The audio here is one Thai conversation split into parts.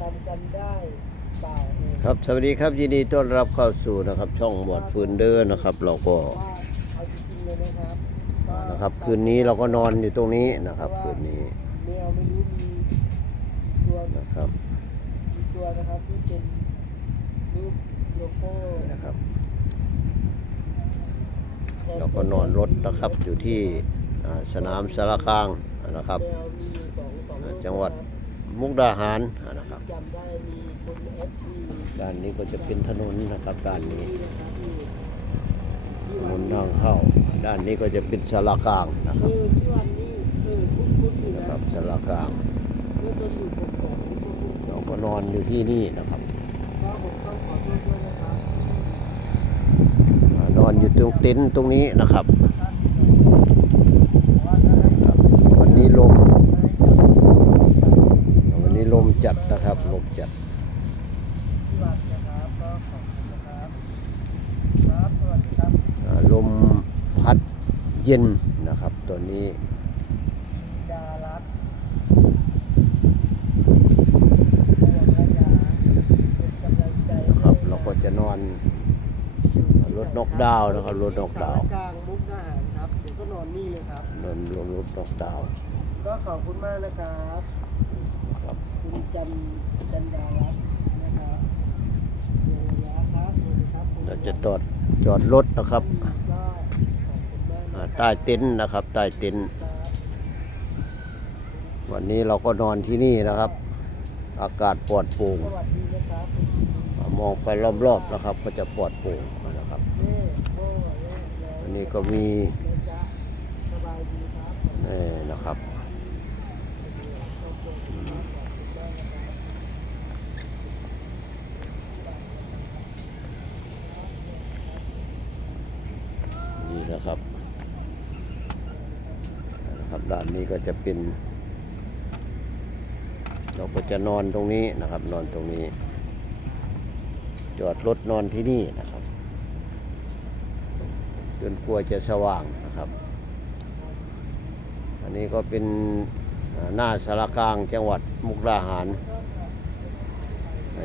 จำกันได้เปล่าเองครับสวัสดีครับยินดีต้อนรับเข้าสู่นะครับ ช่องหมวดฟืนเดอร์นะครับ เราก็ว่าเอาจริงๆเลยนะครับก็นะครับคืนนี้เราก็นอนอยู่ตรงนี้นะครับคืนนี้แมวไม่รู้มีตัวนะครับมีตัวนะครับที่เป็นรูปโลโก้นะครับ เราก็นอนรถนะครับอยู่ที่อ่าสนามสารคางนะครับ แมวมีอยู่สองสองรูปจังหวัด มุกดาหารนะครับด้านนี้ก็จะเป็นถนนนะครับด้านนี้ถนนทางเข้า ด้านนี้ก็จะเป็นสารกลางนะครับอที่วันะครับสารกลางเราก็นอนอยู่ที่นี่นะครับนอนอนอยู่ตรงเต็นท์ตรงนี้นะครับ ว่าจะให้ ครับ วันนี้ลม ให้ วันนี้ลม จัดนะครับลมจัดที่วัดนะครับก็ขอบคุณนะครับครับสวัสดีครับอ่าลมพัดเย็นนะครับตัวนี้ดารัตน์บวกระยาเป็นกำลังใจนะครับเราก็จะนอนรถนกดาวนะครับรถนกดาวสรกลางมุกดาหารครับเดี๋ยวก็นอนนี่เลยครับนอนรถรถนกดาว ก็ขอบคุณมากนะครับ ครับคุณจันจันดารัตน์นะครับโยยะครับสวัสดีครับคุณเราจะจอดจอดรถนะครับก็ขอบคุณมากอ่านะครับใต้เต็นท์นะครับใต้เต็นท์วันนี้เราก็นอนที่นี่นะครับ อากาศปลอดโปร่งสวัสดีนะครับอ่ามองไปรอบๆนะครับ ก็จะปลอดโปร่งนะครับเล่โบ้เล่เล่อันนี้ก็มีนะจ๊ะสบายดีครับ เอ่อนะครับ ขอบคุณครับขอบคุณมากนะครับ นี่นะครับนะครับ ด้านนี้ก็จะเป็น เราก็จะนอนตรงนี้นะครับ นอนตรงนี้ จอดรถนอนที่นี่นะครับจนกลัวจะสว่างนะครับ อันนี้ก็เป็นหน้าสารกลางจังหวัดมุกดาหาร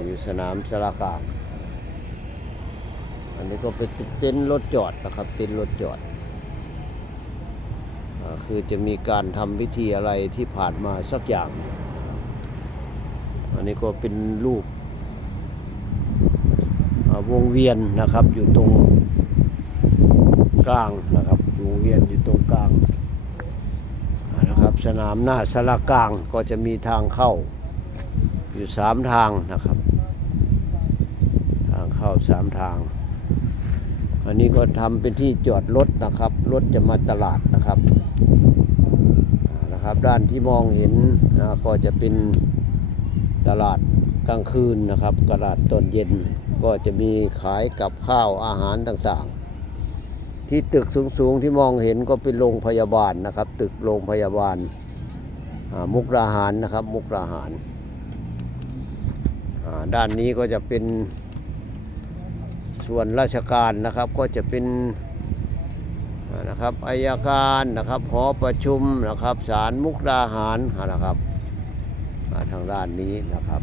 อยู่สนามสารกลาง อันนี้ก็เป็นเต็นท์รถจอดนะครับ เต็นท์รถจอด คือจะมีการทำพิธีอะไรที่ผ่านมาสักอย่าง อันนี้ก็เป็นรูปวงเวียนนะครับอยู่ตรงกลางนะครับวงเวียนอยู่ตรงกลางนะครับสนามหน้าสารกลางก็จะมีทางเข้าอยู่สามทางนะครับ ทางเข้าสามทาง อันนี้ก็ทำเป็นที่จอดรถนะครับ รถจะมาตลาดนะครับ นะครับ ด้านที่มองเห็นนะก็จะเป็นตลาดกลางคืนนะครับตลาดตอนเย็นก็จะมีขายกับข้าวอาหารต่างๆ ที่ตึกสูงๆที่มองเห็นก็เป็นโรงพยาบาลนะครับ ตึกโรงพยาบาลมุกดาหารนะครับ มุกดาหารด้านนี้ก็จะเป็นส่วนราชการนะครับ ก็จะเป็น นะครับอายการนะครับหอประชุมนะครับศาลมุกดาหารนะครับอ่าทางด้านนี้นะครับ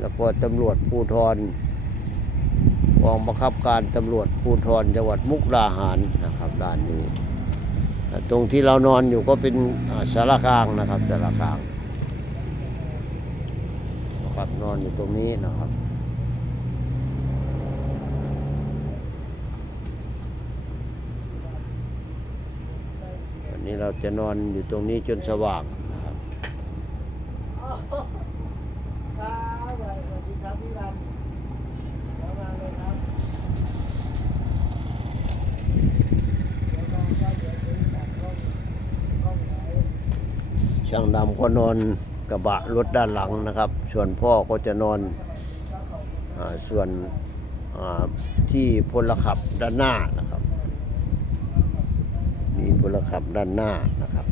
แล้วก็ตำรวจภูธรกองบังคับการตำรวจภูธรจังหวัดมุกดาหารนะครับด้านนี้ ตรงที่เรานอนอยู่ก็เป็นสารกลางนะครับสารกลางนะครับนอนอยู่ตรงนี้นะครับ วั นี้เราจะนอนอยู่ตรงนี้จนสว่างนะครับช่าเลยครับเดี๋ยวมาก็เดี๋ยวจะตัดกล้องกล้องไหนช่างดำก็นอนกระบะรถด้านหลังนะครับ ส่วนพ่อก็จะนอนอส่วนที่พลขับด้านหน้านะครับ มีพลขับด้านหน้านะครับ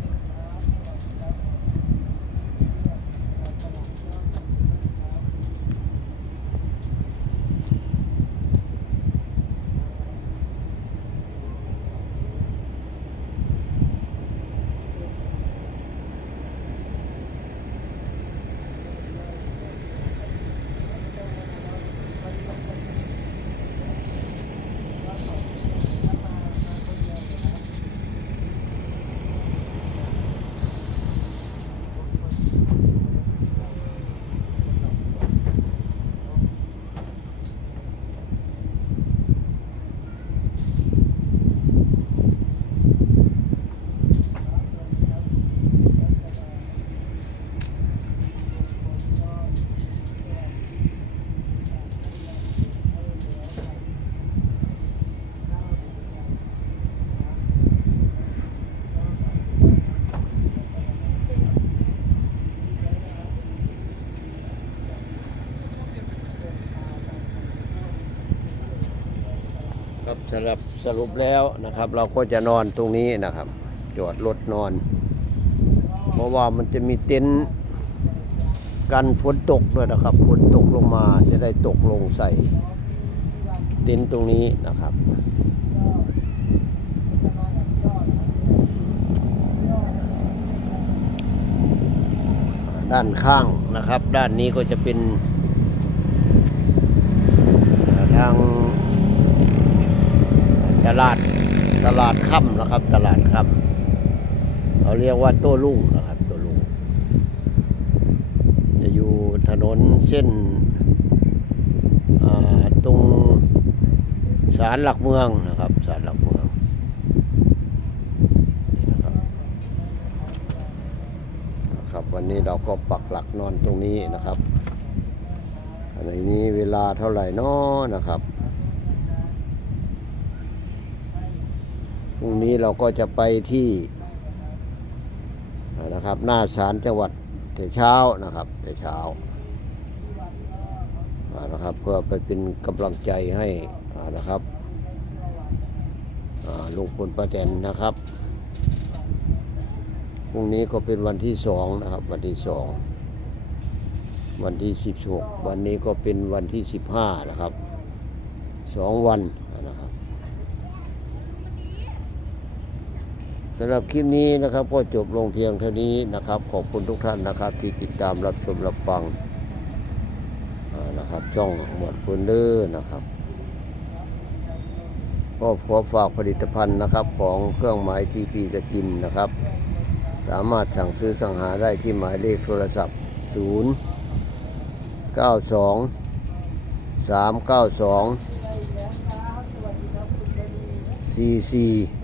นะครับสำหรับสรุปแล้วนะครับ เราก็จะนอนตรงนี้นะครับจอดรถนอน เพราะว่ามันจะมีเต็นท์กันฝนตกด้วยนะครับฝนตกลงมาจะได้ตกลงใส่เต็นท์ตรงนี้นะครับด้านข้างนะครับ ด้านนี้ก็จะเป็นทาง ตลาดตลาดค่ำนะครับ ตลาดค่ำเขาเรียกว่าโต้รุ่งนะครับโต้รุ่งจะอยู่ถนนเส้นตรงศาลหลักเมืองนะครับศาลหลักเมืองนี่นะครับนะครับวันนี้เราก็ปักหลักนอนตรงนี้นะครับในนี้เวลาเท่าไหร่น้อนะครับพ รุ่งนี้เราก็จะไปที่นะครับ หน้าศาลจังหวัดแต่เช้านะครับแต่เช้านะครับ เพื่อไปเป็นกำลังใจให้นะครับลุงพลป้าแตนนะครับพรุ่งนี้ก็เป็นวันที่สองนะครับ วันที่สองวันที่สิบหกวันนี้ก็เป็นวันที่สิบห้านะครับสองวันนะครับ สำหรับคลิปนี้นะครับก็จบลงเพียงเท่านี้นะครับ ขอบคุณทุกท่านนะครับ ที่ติดตามรับชมรับฟังนะครับช่องหมวดปืนเดอร์นะครับ ก็ขอฝากผลิตภัณฑ์นะครับของเครื่องหมายทีพีสกินนะครับ สามารถสั่งซื้อสั่งหาได้ที่หมายเลขโทรศัพท์ 0 9 2 3 9 2 4 4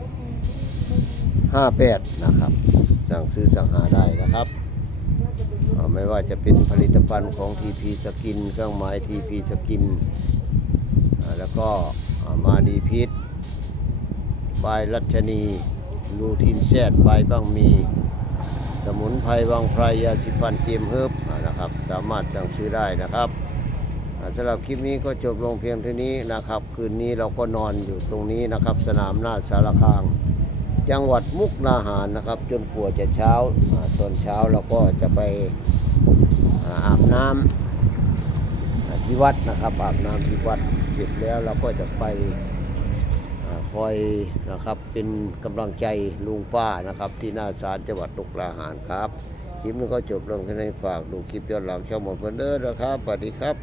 5 8 นะครับ สั่งซื้อสั่งหาได้นะครับ ไม่ว่าจะเป็นผลิตภัณฑ์ของ TP สกินเครื่องหมาย TP สกิน แล้วก็มาดีพิษใบรัชนีลูทินแซดใบบางมี สมุนไพรบางไพรยาสีฟันเตรียมเฮิบนะครับ สามารถสั่งซื้อได้นะครับสำหรับคลิปนี้ก็จบลงเพียงเท่านี้นะครับ คืนนี้เราก็นอนอยู่ตรงนี้นะครับ สนามหน้าสารคาง จังหวัดมุกนาหารนะครับ จนกว่าจะเช้าตอนเช้าเราก็จะไปอาบน้ำที่วัดนะครับอาบน้ำที่วัดเสร็จแล้วเราก็จะไปคอยนะครับเป็นกำลังใจลุงป้านะครับ ที่หน้าศาลจังหวัดตุกลาหารครับคลิปนี้ก็จบลงแค่นี้ฝากดูคลิปย้อนหลังช่องหมดเพื่อนเด้อนะครับสวัสดีครับ